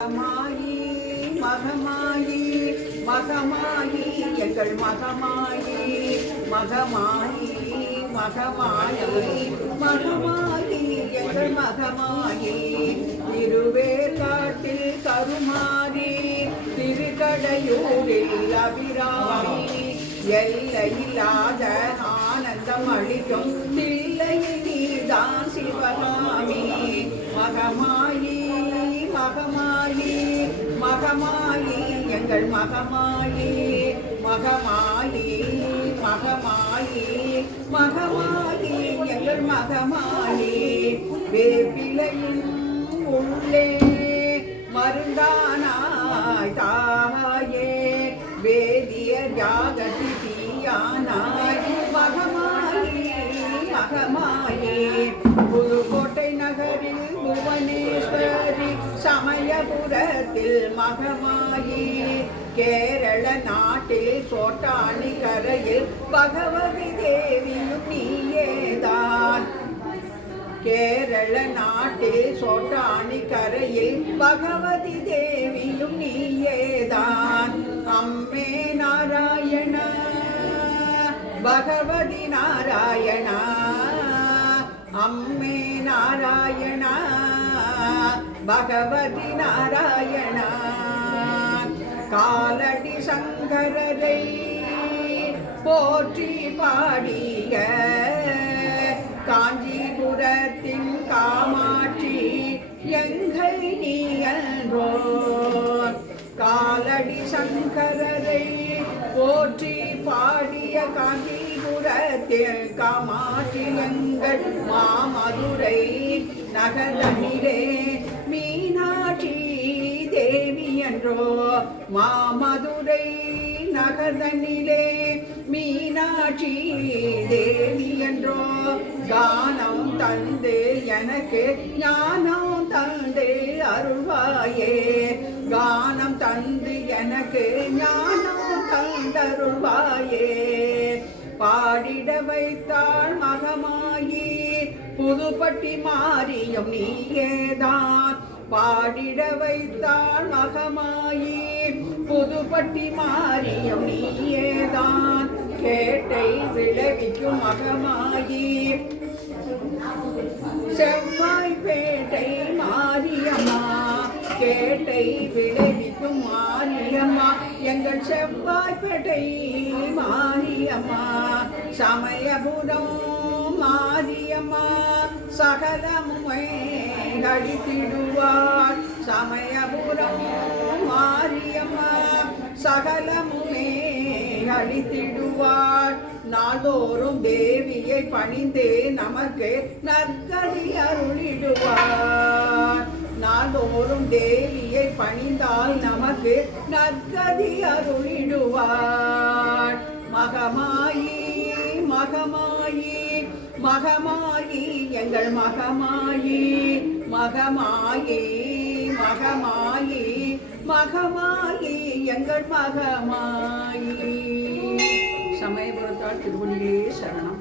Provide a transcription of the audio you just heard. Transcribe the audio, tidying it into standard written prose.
மகமாயி மகமாயி மகமாயி எங்கள் மகமாயி மகமாயி மகமாயி மகமாயி எங்கள் மகமாயி திருவேற்காட்டில் கருமாரி திருக்கடையூரில் அபிராமி எல்லையில்லாத ஆனந்தம் அளிக்கும் தில்லையில் நீதான் சிவகாமி மகமாயி மகமாயி மகமாயி எங்கள் மகமாயி மகமாயி மகமாயி மகமாயி எங்கள் மகமாயி வேப்பிலையின் உள்ளே மருந்தானாய் தாயே வேதிய ஜாகதி தீயானாய் மகமாயி மகமாயி புதுக்கோட்டை நகரில் புவனேஸ்வரி சமயபுரத்தில் மகமாயி கேரள நாட்டில் சோட்டாணி கரையில் பகவதி தேவியும் நீயேதான் கேரள நாட்டில் சோட்டாணி கரையில் பகவதி தேவியும் நீயேதான் அம்மே நாராயண பகவதி நாராயண அம்மே நாராயண பகவதி நாராயண காலடி சங்கரரை போற்றி பாடிய காஞ்சிபுரத்தின் காமாட்சி எங்கள் நீ அன்றோ காலடி சங்கரரை போற்றி பாடிய காஞ்சிபுரத்தில் காமாட்சி எங்கள் மாமதுரை நகரமிலே மீனாட்சி தேவி என்றோ மாமதுரை நகர்தனிலே மீனாட்சி தேவி என்றோ கானம் தந்து எனக்கு ஞானம் தந்து அருள்வாயே கானம் தந்து எனக்கு ஞானம் தந்தருள்வாயே பாடிட வைத்தாள் மகமாயி புதுப்பட்டி மாரியம் நீயேதான் பாடிட வைத்தாள் மகமாயி புதுப்பட்டி மாரியம் நீயேதான் கேட்டை விளைவிக்கும் மகமாயி செவ்வாய்பேட்டை மாரியம்மா கேட்டை விளைவிக்கும் மாரியம்மா எங்கள் செவ்வாய்பேட்டை மாரியம்மா சமயபுரம் மாரியம்மா சகலமுமை அழித்திடுவாள் சமயபுரம் மாரியம்மா சகலமுமே அழித்திடுவாள் நாள்தோறும் தேவியை பணிந்தே நமக்கு நற்கதி அருளிடுவாள் நாள்தோறும் தேவியை பணிந்தால் நமக்கு நற்கதி அருளிடுவாள் மகமாயி மகமாயி மகமாயி எங்கள் மகமாயி மகமாயி மகமாயி மகமாயி எங்கள் மகமாயி சமயபுரத்தால் திருவள்ளியே சரணம்.